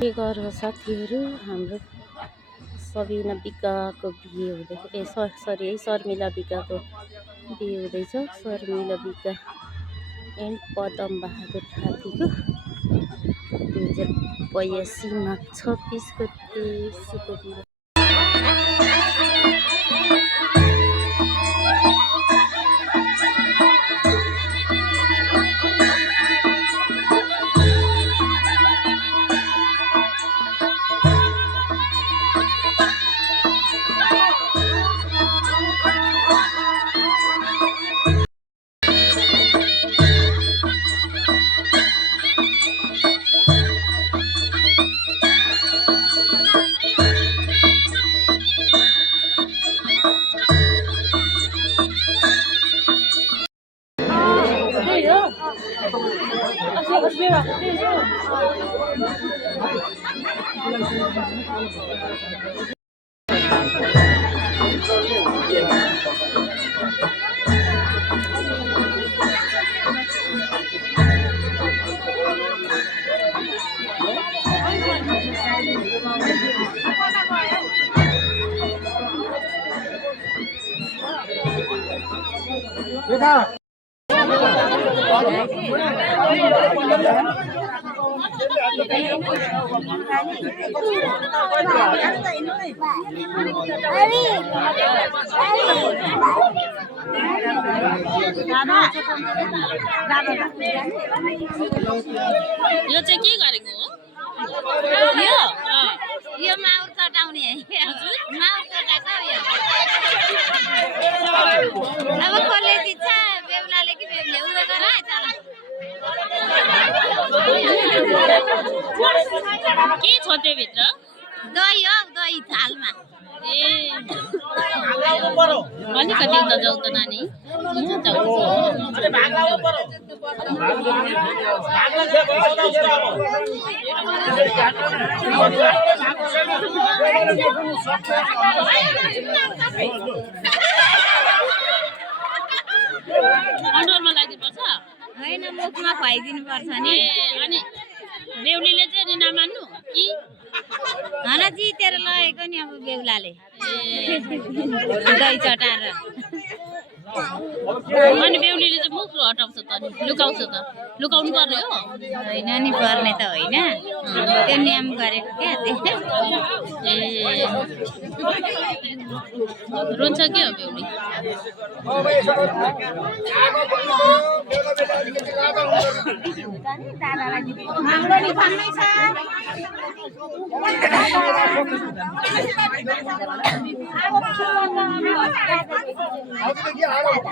के गर साथीहरू हाम्रो सबिना बिकाको बिहे हुँदै सरी है शर्मिला बिकाको बिहे हुँदैछ। शर्मिला बिका एन्ड पदम बहादुर खातीको 2082 माघ 26 गते बिहे। यो चाहिँ के गरेको हो? यो माउर चटाउने है। माउर चटाएको यो। अब कसले दिन्छ बेहुलाले कि बेहुले उयो गर चल। के छ त्यो भित्र? दही हो, दही थालमा। ए अलिकति उता जाऊ त नानी। अनुहारमा लगाइदिनुपर्छ? होइन, मुखमा खुवाइदिनु पर्छ नि। अनि बेहुलीले चाहिँ नि नमान्नु कि हन जितेर लगेको नि अब बेहुलाले दही चटाएर। अनि बेहुलीले चाहिँ मुख हटाउँछ त नि लुकाउँछ त? लुकाउनु पर्ने हो? होइन नि, पर्ने त होइन, त्यो नियम गरेको क्या। ए रुन्छ के हो बेहुली?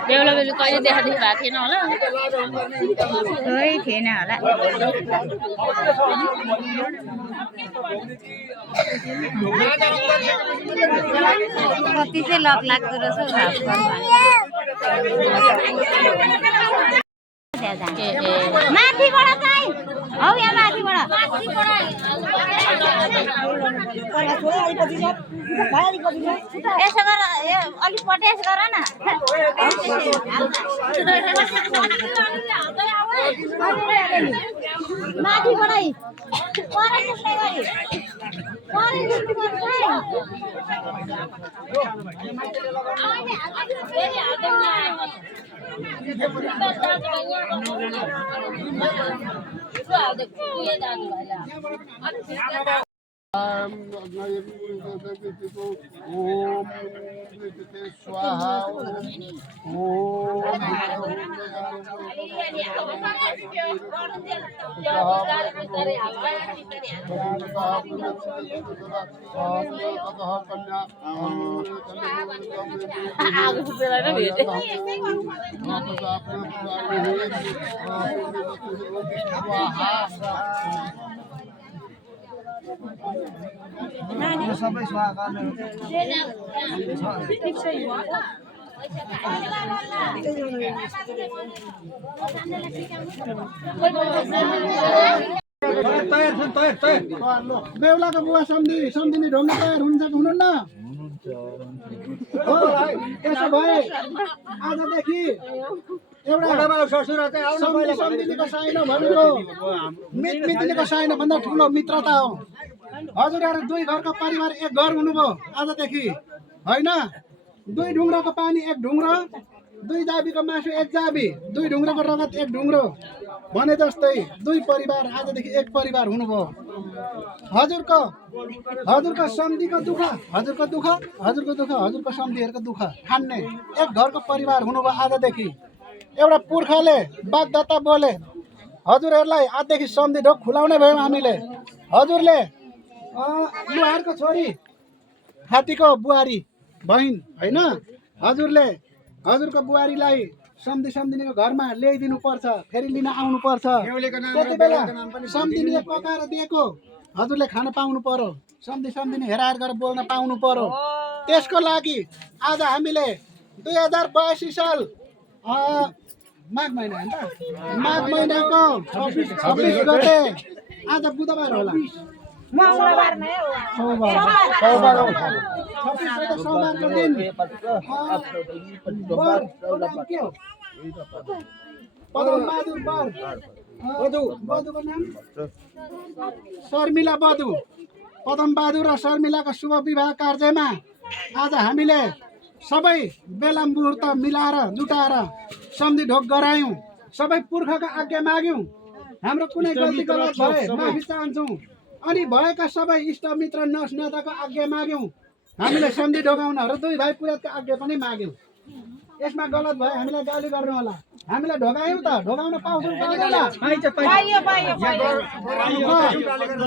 बेहुला बेहुली कहिले देखादेखि भएको थिएन होला? खोइ थिएन होला। कति चाहिँ लक लाग्दो रहेछ माथिबाट चाहिँ हौ, यहाँ माथिबाट यसो गर, अलिक पटेस गर न। माथिबाट स्वाहा सबै स्वाहा बेहुलाको बुवा सम्धिनी ढोग्न तयार हुन्छ कि हुनुहुन्न? त्यसो भए आजदेखि एउटा सम्धिनीको साइनो भनेको मितिनीको साइनो भन्दा ठुलो मित्रता हो। हजुरहरू दुई घरको परिवार एक घर हुनुभयो आजदेखि होइन। दुई ढुङ्ग्रोको पानी एक ढुङ्ग्रो, दुई जाबीको मासु एक जाबी, दुई ढुङ्ग्रोको रगत एक ढुङ्ग्रो भने जस्तै दुई परिवार आजदेखि एक परिवार हुनुभयो। हजुरको सम्धिको दुःख, हजुरको सम्धिहरूको दुःख ठान्ने एक घरको परिवार हुनुभयो आजदेखि। एउटा पुर्खाले बागदत्ता बोले हजुरहरूलाई आजदेखि सम्धि ढोक खुलाउने भयौँ हामीले। हजुरले लुहारको छोरी हात्तीको बुहारी बहिन होइन, हजुरले हजुरको बुहारीलाई सम्धिनीको घरमा ल्याइदिनु पर्छ, फेरि लिन आउनु पर्छ। त्यति बेला सम्धिनीले पकाएर दिएको हजुरले खान पाउनु पर्यो, सम्धिनी हेराएर गरेर बोल्न पाउनु पर्यो। त्यसको लागि आज हामीले 2082 साल माघ महिना होइन, माघ महिनाको 26 गते आज बुधबार होला, सोमबारको दिन पदमबहादुर बर बधुको नाम शर्मिला बधु, पदमबहादुर र शर्मिलाको शुभ विवाह कार्यमा आज हामीले सबै बेला मुहुर्त मिलाएर जुटाएर सम्धि ढोक गरायौँ। सबै पुर्खाको आज्ञा माग्यौँ, हाम्रो कुनै गल्ती गलत भए माफी चाहन्छौँ। अनि भएका सबै इष्टमित्र नाताको आज्ञा माग्यौँ, हामीले सम्धि ढोकाउन र दुई भाइ पुरातको आज्ञा पनि माग्यौँ। यसमा गलत भए हामीलाई गाली गर्नु होला, हामीलाई ढोकायौँ त ढोकाउन पाउँछौँ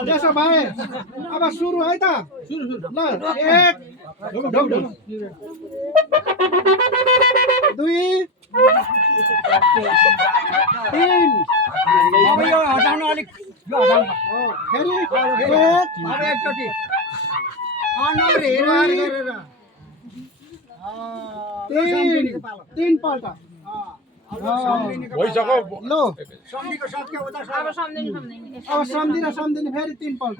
त्यसो भए अब सुरु है त ल। 1 2 3 तीन पल्ट लो अब सम्धिनी फेरि तीन पल्ट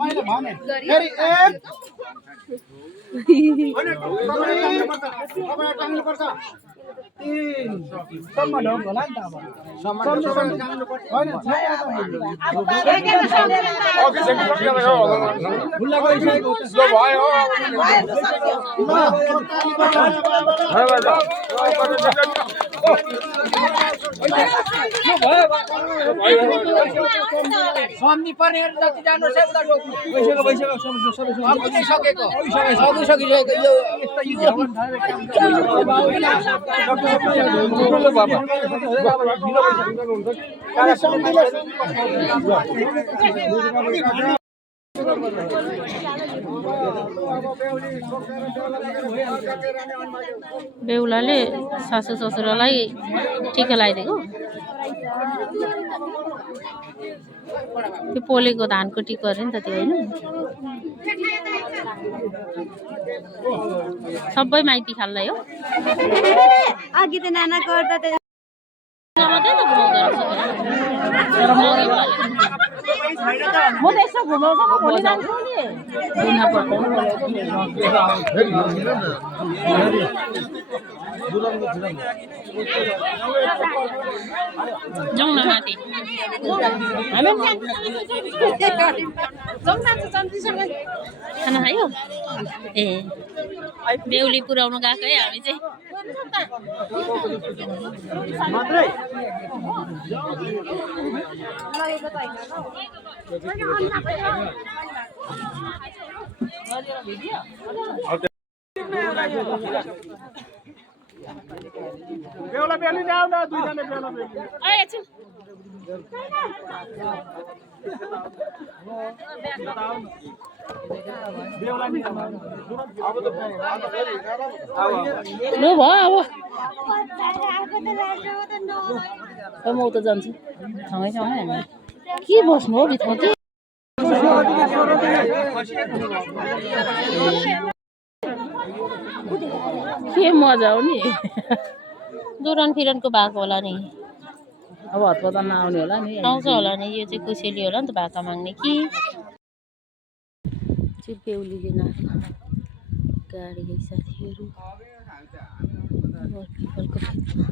मैले भने फेरि 1 सम्म ढोक होला नि त सम्धि पर्ने जति जानु बेहुलाले सासू ससुरालाई टिका लगाइदिएको त्यो पोलेको धानको टिका अरे नि त त्यो होइन। सबै माइती खाललाई हो अघि त नाना गर्दा त म त यसो घुमाउँछ भोलि जान्छु नि जाउँ न माथि खाना खायो ए बेहुली पुऱ्याउनु गएको है हामी चाहिँ बेहुला बेहुली ल्याऊ न दुईजना बेहुला बेहुली एकछिन ल भयो अब म उता जान्छु सँगै हामी के बस्नु हो भित्र के मजा हो नि दोरान फिरनको भएको होला नि अब हतपतन नआउने होला नि आउँछ होला नि यो चाहिँ कुसेली होला नि त भाका माग्ने कि चाहिँ बेहुलीले नाच्छ गाडी है साथीहरू पिपलको खेतमा